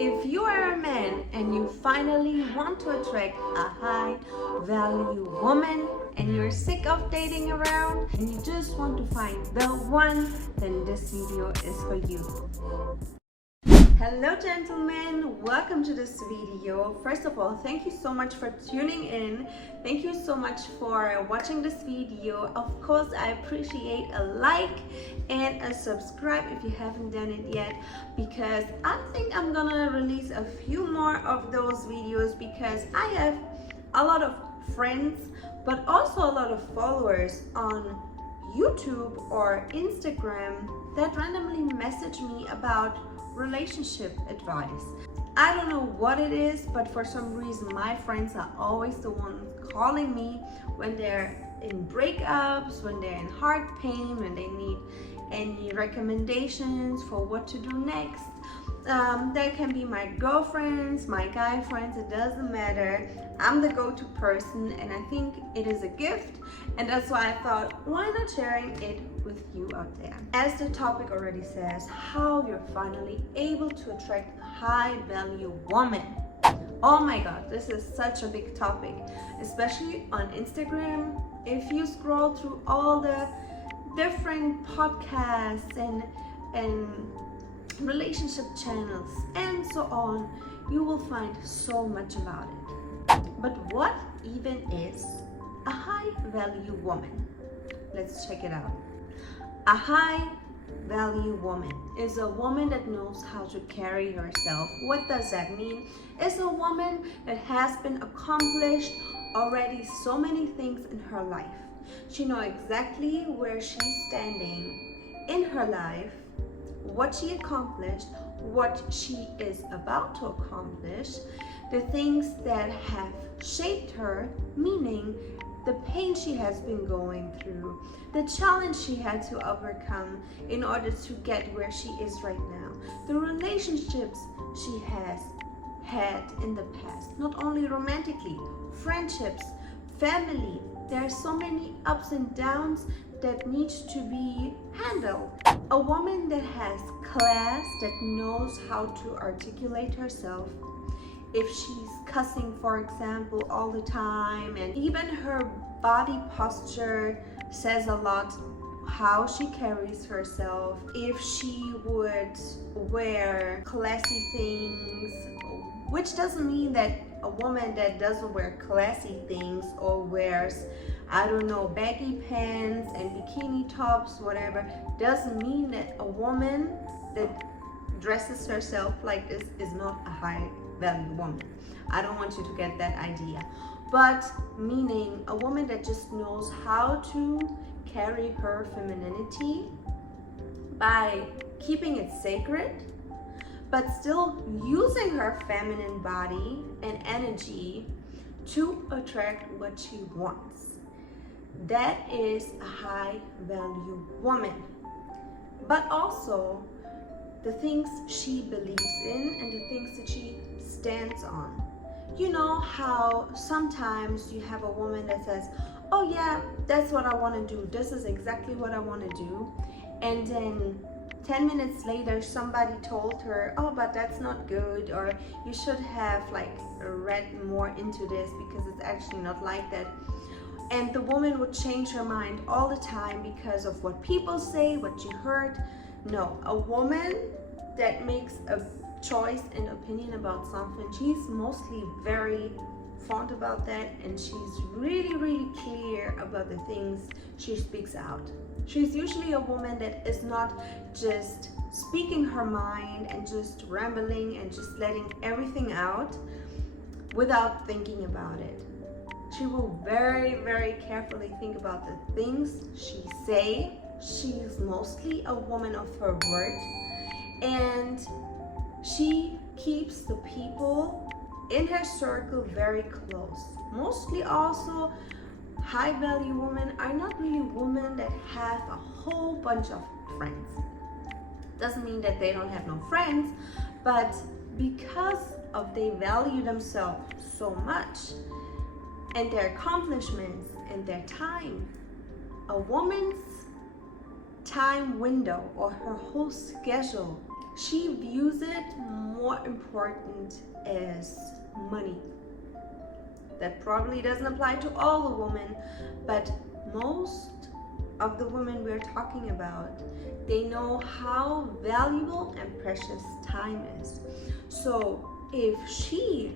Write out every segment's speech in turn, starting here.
If you are a man and you finally want to attract a high value woman and you're sick of dating around and you just want to find the one, then this video is for you. Hello gentlemen, welcome to this video. First of all, thank you so much for tuning in. Thank you so much for watching this video. Of course, I appreciate a like and a subscribe if you haven't done it yet, because I think I'm gonna release a few more of those videos because I have a lot of friends but also a lot of followers on YouTube or Instagram that randomly message me about relationship advice. I don't know what it is, but for some reason my friends are always the ones calling me when they're in breakups, when they're in heart pain, when they need any recommendations for what to do next. They can be my girlfriends, my guy friends, it doesn't matter. I'm the go-to person and I think it is a gift, and that's why I thought, why not sharing it with you out there. As the topic already says, how you're finally able to attract a high value woman. Oh my god, this is such a big topic, especially on Instagram. If you scroll through all the different podcasts and relationship channels and so on, you will find so much about it. But what even is a high value woman? Let's check it out. A high value woman is a woman that knows how to carry herself. What does that mean? It's a woman that has been accomplished already so many things in her life. She knows exactly where she's standing in her life, what she accomplished, what she is about to accomplish, the things that have shaped her, meaning the pain she has been going through, the challenge she had to overcome in order to get where she is right now, the relationships she has had in the past, not only romantically, friendships, family. There are so many ups and downs that needs to be handled. A woman that has class, that knows how to articulate herself. If she's cussing, for example, all the time, and even her body posture says a lot how she carries herself. If she would wear classy things, which doesn't mean that a woman that doesn't wear classy things or wears, I don't know, baggy pants and bikini tops, whatever, doesn't mean that a woman that dresses herself like this is not a high value woman. I don't want you to get that idea. But meaning a woman that just knows how to carry her femininity by keeping it sacred, but still using her feminine body and energy to attract what she wants. That is a high value woman. But also the things she believes in and the things that she stands on. You know how sometimes you have a woman that says, oh yeah, that's what I want to do, this is exactly what I want to do, and then 10 minutes later somebody told her, oh, but that's not good, or you should have like read more into this because it's actually not like that. And the woman would change her mind all the time because of what people say, what you heard. No, a woman that makes a choice and opinion about something, she's mostly very fond about that, and she's really clear about the things she speaks out. She's usually a woman that is not just speaking her mind and just rambling and just letting everything out without thinking about it. She will very carefully think about the things she say. She's mostly a woman of her word, and she keeps the people in her circle very close. Mostly also high value women are not really women that have a whole bunch of friends. Doesn't mean that they don't have no friends, but because of they value themselves so much and their accomplishments and their time, a woman's time window or her whole schedule She views it more important as money. That probably doesn't apply to all the women, but most of the women we're talking about, they know how valuable and precious time is. So if she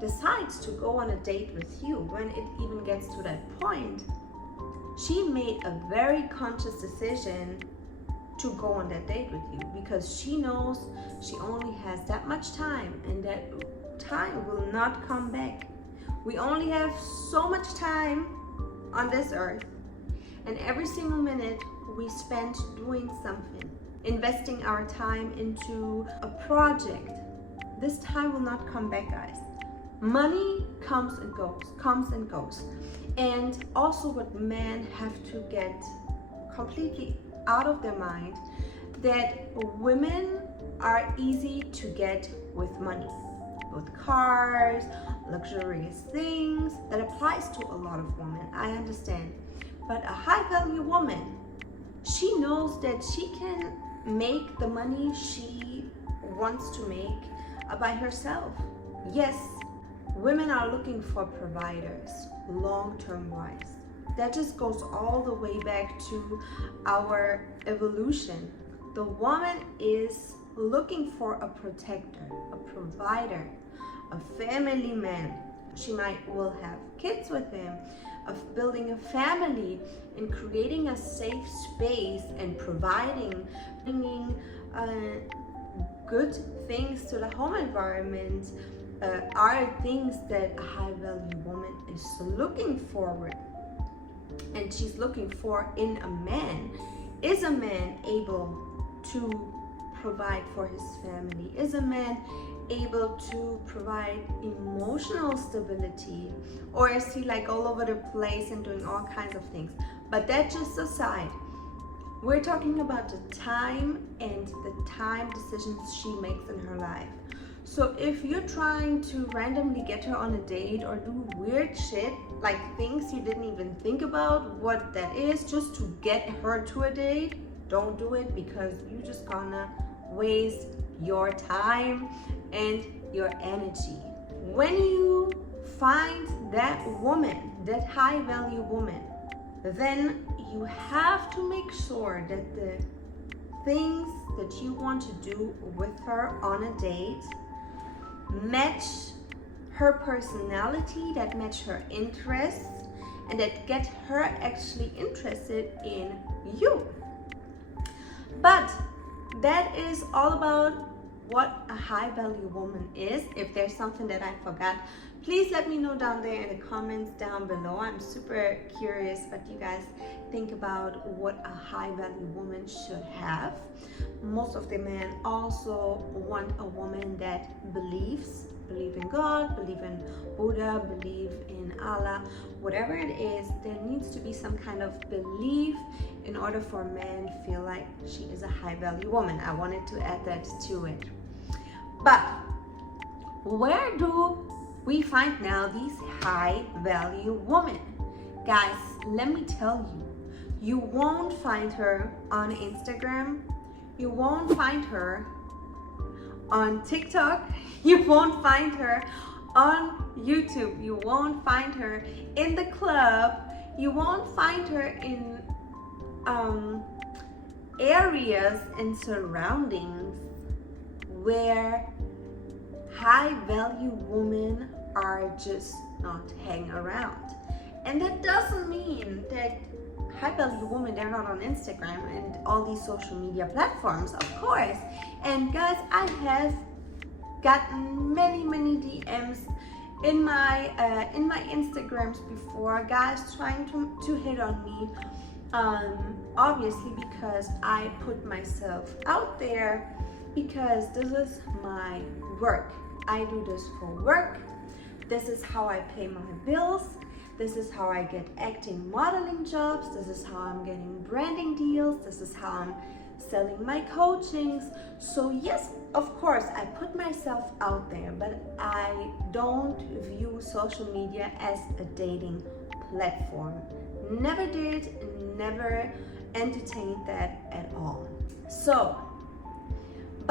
decides to go on a date with you, when it even gets to that point, she made a very conscious decision to go on that date with you, because she knows she only has that much time, and that time will not come back. We only have so much time on this earth, and every single minute we spend doing something, investing our time into a project, this time will not come back, guys. Money comes and goes. And also what men have to get completely out of their mind, that women are easy to get with money, with cars, luxurious things. That applies to a lot of women, I understand. But a high value woman, she knows that she can make the money she wants to make by herself. Yes, women are looking for providers, long-term wise. That just goes all the way back to our evolution. The woman is looking for a protector, a provider, a family man. She will have kids with him, of building a family and creating a safe space and bringing good things to the home environment. Are things that a high value woman is looking forward, and she's looking for in a man. Is a man able to provide for his family? Is a man able to provide emotional stability, or is he like all over the place and doing all kinds of things? But that just aside, we're talking about the time and the time decisions she makes in her life. So if you're trying to randomly get her on a date or do weird shit, like things you didn't even think about what that is, just to get her to a date, don't do it, because you're just gonna waste your time and your energy. When you find that woman, that high value woman, then you have to make sure that the things that you want to do with her on a date match her personality, that match her interests, and that get her actually interested in you. But that is all about what a high value woman is. If there's something that I forgot, please let me know down there in the comments down below. I'm super curious what you guys think about what a high value woman should have. Most of the men also want a woman that believe in God, believe in Buddha, believe in Allah, whatever it is. There needs to be some kind of belief in order for a man to feel like she is a high value woman. I wanted to add that to it. But where do we find now these high value women? Guys, let me tell you, you won't find her on Instagram, you won't find her on TikTok, you won't find her on YouTube, you won't find her in the club, you won't find her in areas and surroundings where high value women are just not hanging around. And that doesn't mean that high value women, they're not on Instagram and all these social media platforms, of course. And guys, I have gotten many DMs in my Instagrams before, guys trying to hit on me, obviously because I put myself out there, because this is my work. I do this for work. This is how I pay my bills. This is how I get acting, modeling jobs. This is how I'm getting branding deals. This is how I'm selling my coachings. So yes, of course, I put myself out there, but I don't view social media as a dating platform. Never did, never entertained that at all. So,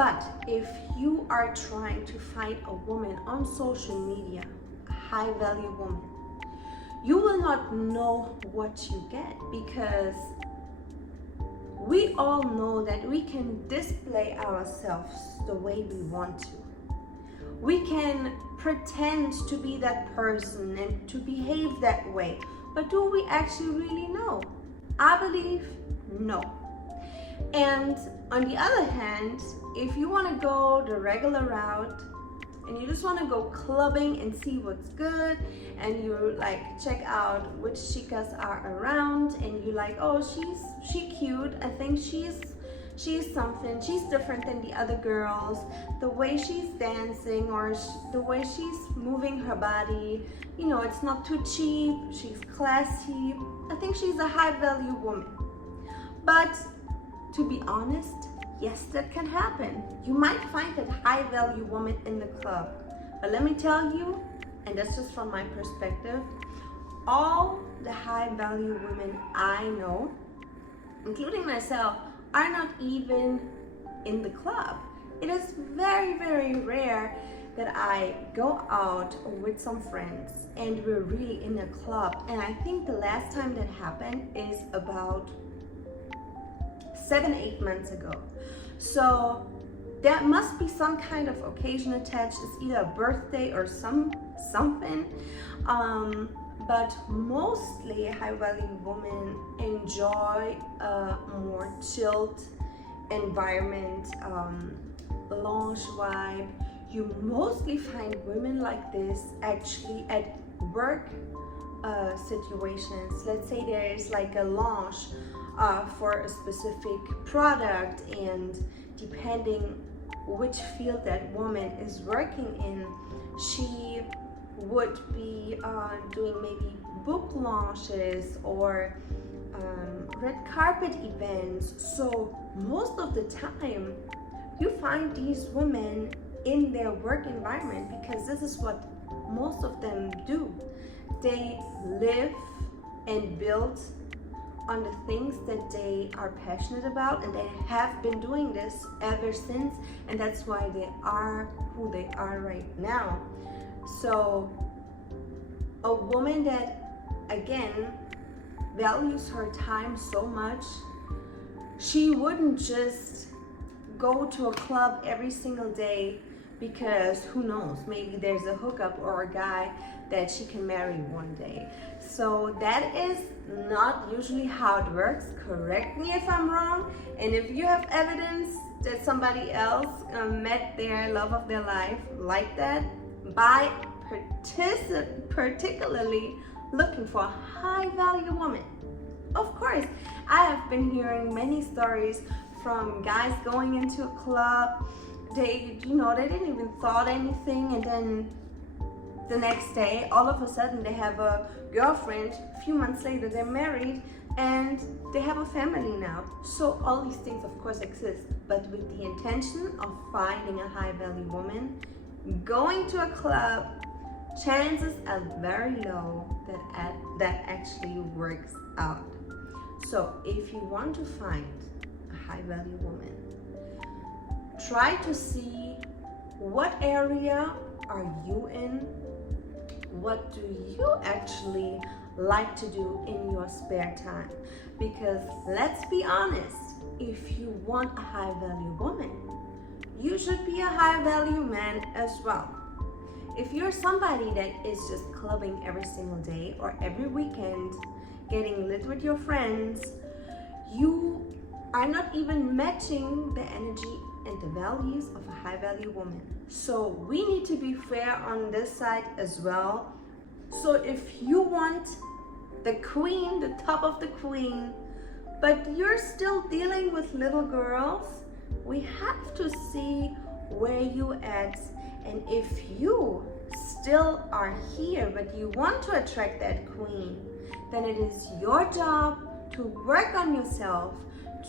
But if you are trying to find a woman on social media, a high value woman, you will not know what you get, because we all know that we can display ourselves the way we want to. We can pretend to be that person and to behave that way, but do we actually really know? I believe no. And on the other hand, if you want to go the regular route and you just want to go clubbing and see what's good, and you like check out which chicas are around, and you like, oh, she cute, I think she's something, she's different than the other girls, the way she's dancing or the way she's moving her body, you know, it's not too cheap, she's classy, I think she's a high value woman. But to be honest, yes, that can happen. You might find that high value woman in the club, but let me tell you, and that's just from my perspective, all the high value women I know, including myself, are not even in the club. It is very, very rare that I go out with some friends and we're really in a club. And I think the last time that happened is about 7-8 months ago. So there must be some kind of occasion attached. It's either a birthday or something. But mostly high value women enjoy a more chilled environment, lounge vibe. You mostly find women like this actually at work situations. Let's say there is like a launch for a specific product, and depending which field that woman is working in, she would be doing maybe book launches or red carpet events. So most of the time you find these women in their work environment, because this is what most of them do. They live and build on the things that they are passionate about, and they have been doing this ever since, and that's why they are who they are right now. So a woman that, again, values her time so much, she wouldn't just go to a club every single day because who knows, maybe there's a hookup or a guy that she can marry one day. So that is not usually how it works. Correct me if I'm wrong. And if you have evidence that somebody else met their love of their life like that, by particularly looking for a high value woman. Of course, I have been hearing many stories from guys going into a club. They didn't even thought anything, and then the next day, all of a sudden, they have a girlfriend. A few months later, they're married and they have a family now. So all these things, of course, exist, but with the intention of finding a high value woman, going to a club, chances are very low that actually works out. So if you want to find a high value woman, try to see what area are you in, what do you actually like to do in your spare time. Because let's be honest, if you want a high value woman, you should be a high value man as well. If you're somebody that is just clubbing every single day or every weekend, getting lit with your friends, you are not even matching the energy and the values of a high value woman. So we need to be fair on this side as well. So if you want the queen, the top of the queen, but you're still dealing with little girls, we have to see where you at. And if you still are here but you want to attract that queen, then it is your job to work on yourself,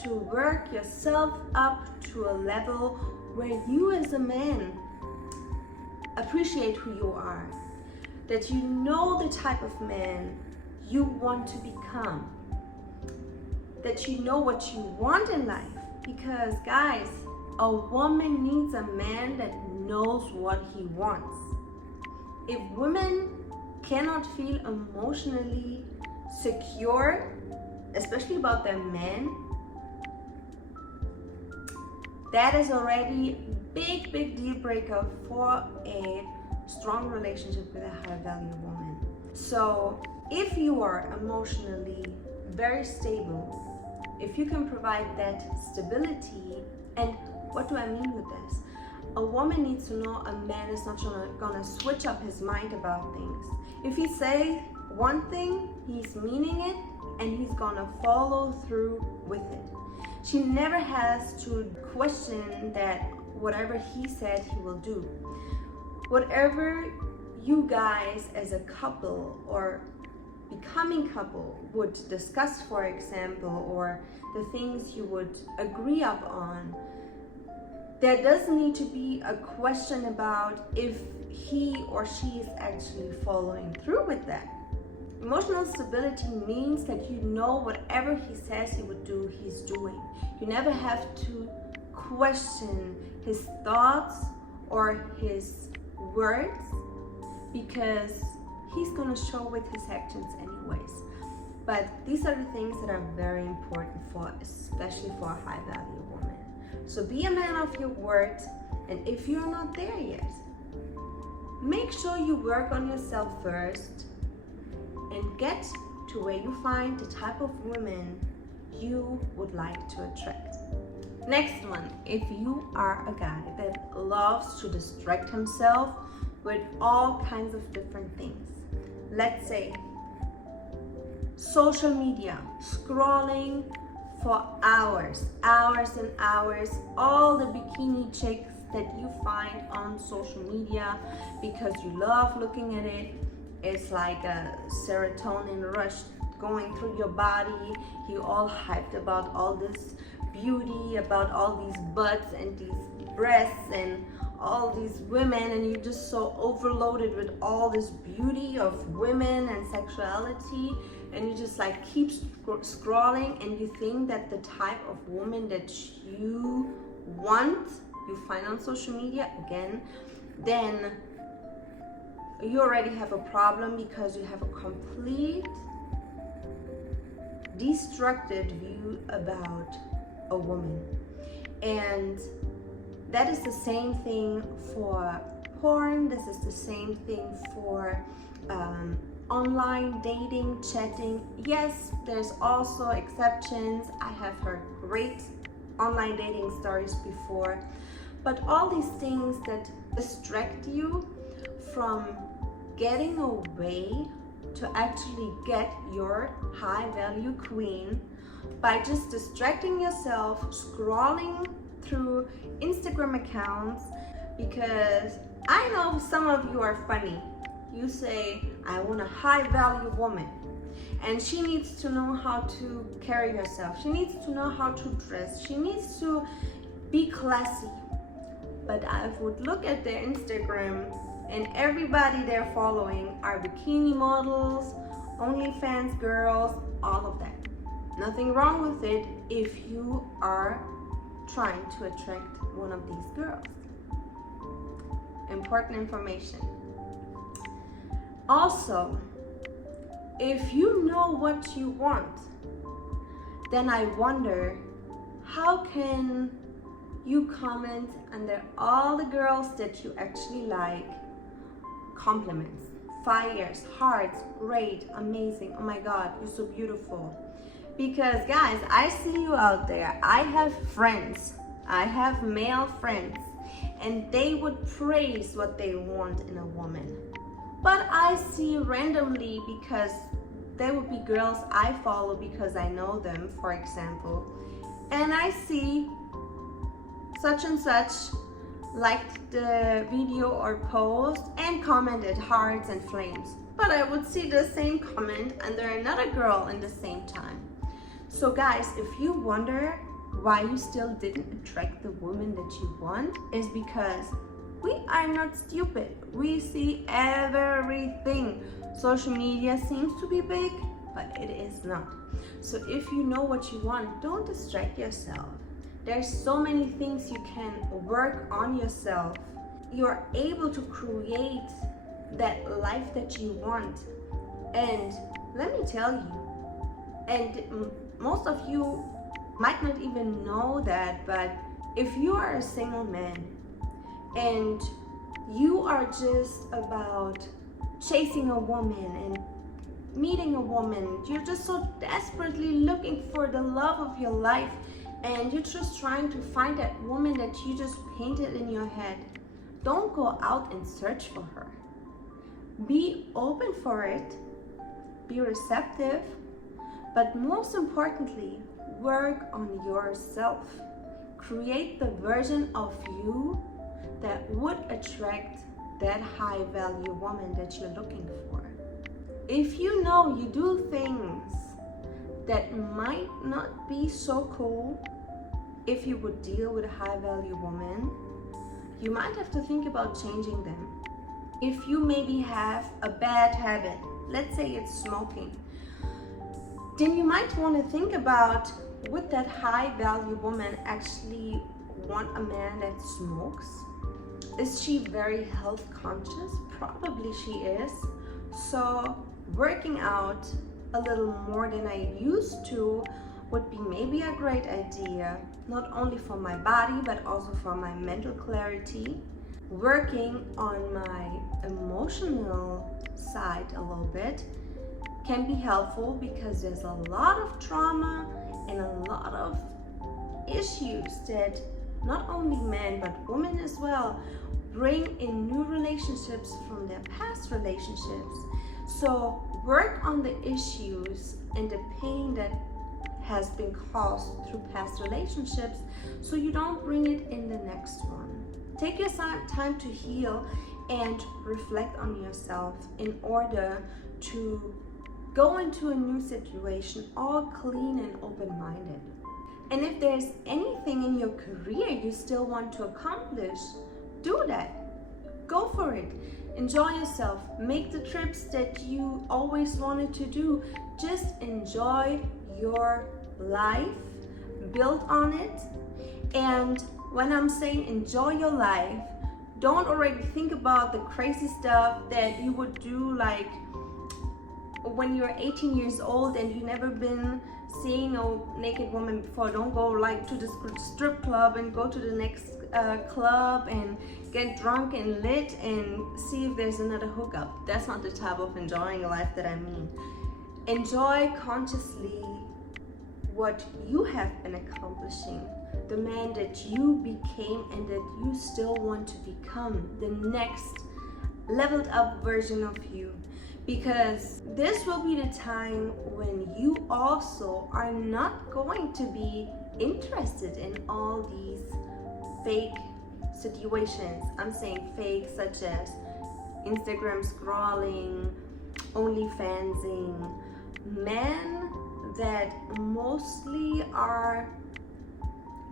to work yourself up to a level where you as a man appreciate who you are, that you know the type of man you want to become, that you know what you want in life. Because guys, A woman needs a man that knows what he wants. If women cannot feel emotionally secure, especially about their men, that is already big deal breaker for a strong relationship with a high value woman. So if you are emotionally very stable, if you can provide that stability, and what do I mean with this? A woman needs to know a man is not gonna switch up his mind about things. If he says one thing, he's meaning it, and he's gonna follow through with it. She never has to question that whatever he said, he will do. Whatever you guys as a couple or becoming couple would discuss, for example, or the things you would agree upon, there doesn't need to be a question about if he or she is actually following through with that. Emotional stability means that you know whatever he says he would do, he's doing. You never have to question his thoughts or his words, because he's gonna show with his actions anyways. But these are the things that are very important for, especially for a high value woman. So be a man of your word, and if you're not there yet, make sure you work on yourself first and get to where you find the type of women you would like to attract. Next one, if you are a guy that loves to distract himself with all kinds of different things, let's say social media, scrolling for hours and hours, all the bikini chicks that you find on social media because you love looking at it. It's like a serotonin rush going through your body. You all hyped about all this beauty, about all these butts and these breasts and all these women, and you're just so overloaded with all this beauty of women and sexuality, and you just like keep scrolling, and you think that the type of woman that you want, you find on social media again, then you already have a problem, because you have a complete destructive view about a woman. And that is the same thing for porn. This is the same thing for online dating, chatting. Yes, there's also exceptions. I have heard great online dating stories before, but all these things that distract you from getting away to actually get your high value queen by just distracting yourself, scrolling through Instagram accounts, because I know some of you are funny. You say, I want a high value woman, and she needs to know how to carry herself. She needs to know how to dress. She needs to be classy. But I would look at their Instagram, and everybody they're following are bikini models, OnlyFans girls, all of that. Nothing wrong with it if you are trying to attract one of these girls. Important information. Also, if you know what you want, then I wonder, how can you comment under all the girls that you actually like, compliments, fires, hearts, great, amazing, oh my God, you're so beautiful. Because guys, I see you out there. I have friends, I have male friends, and they would praise what they want in a woman. But I see randomly, because there would be girls I follow because I know them, for example, and I see such and such liked the video or post and commented hearts and flames. But I would see the same comment under another girl in the same time. So guys, if you wonder why you still didn't attract the woman that you want, is because we are not stupid. We see everything. Social media seems to be big, but it is not. So if you know what you want, don't distract yourself. There's so many things you can work on yourself. You're able to create that life that you want. And let me tell you, and most of you might not even know that, but if you are a single man and you are just about chasing a woman and meeting a woman, you're just so desperately looking for the love of your life, and you're just trying to find that woman that you just painted in your head, don't go out and search for her. Be open for it, be receptive, but most importantly, work on yourself. Create the version of you that would attract that high value woman that you're looking for. If you know you do things that might not be so cool if you would deal with a high value woman, you might have to think about changing them. If you maybe have a bad habit, let's say it's smoking, then you might want to think about, would that high value woman actually want a man that smokes? Is she very health conscious? Probably she is. So working out a little more than I used to would be maybe a great idea, not only for my body but also for my mental clarity. Working on my emotional side a little bit can be helpful because there's a lot of trauma and a lot of issues that not only men but women as well bring in new relationships from their past relationships. So work on the issues and the pain that has been caused through past relationships so you don't bring it in the next one. Take your time to heal and reflect on yourself in order to go into a new situation all clean and open-minded. And if there's anything in your career you still want to accomplish, do that. Go for it. Enjoy yourself. Make the trips that you always wanted to do. Just enjoy your life. Build on it. And when I'm saying enjoy your life, don't already think about the crazy stuff that you would do, like when you're 18 years old and you've never been seeing a naked woman before. Don't go like to the strip club and go to the next club and get drunk and lit and see if there's another hookup. That's not the type of enjoying life that I mean. Enjoy consciously what you have been accomplishing, the man that you became and that you still want to become, the next leveled up version of you. Because this will be the time when you also are not going to be interested in all these fake situations. I'm saying fake, such as Instagram scrolling, OnlyFansing. Men that mostly are,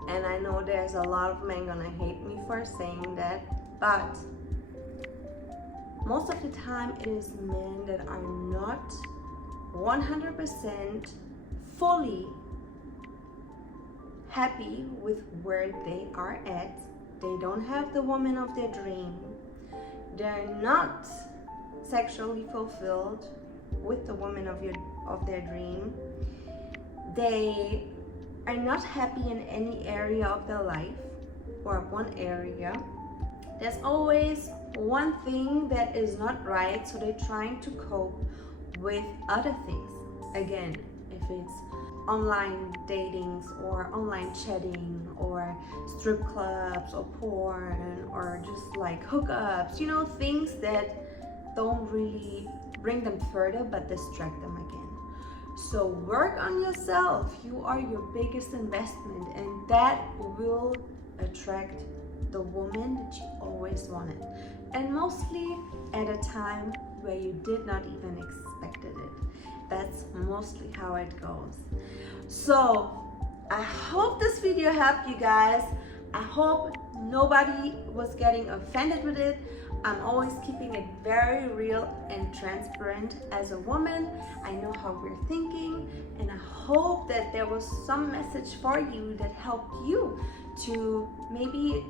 and I know there's a lot of men gonna hate me for saying that, but most of the time it is men that are not 100% fully happy with where they are at. They don't have the woman of their dream. They're not sexually fulfilled with the woman of their dream. They are not happy in any area of their life or one area. There's always one thing that is not right, so they're trying to cope with other things. Again, if it's online datings or online chatting or strip clubs or porn or just like hookups, you know, things that don't really bring them further but distract them again. So work on yourself. You are your biggest investment, and that will attract the woman that you always wanted, and mostly at a time where you did not even expected it. That's mostly how it goes. So I hope this video helped you guys. I hope nobody was getting offended with it. I'm always keeping it very real and transparent as a woman. I know how we're thinking, and I hope that there was some message for you that helped you to maybe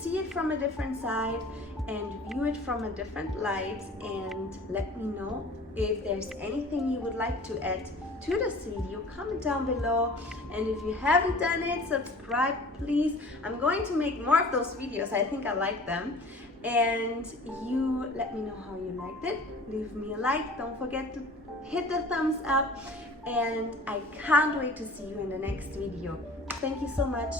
see it from a different side and view it from a different light. And let me know if there's anything you would like to add to this video. Comment down below, and if you haven't done it, subscribe please. I'm going to make more of those videos. I think I like them, and you let me know how you liked it. Leave me a like, don't forget to hit the thumbs up, and I can't wait to see you in the next video. Thank you so much.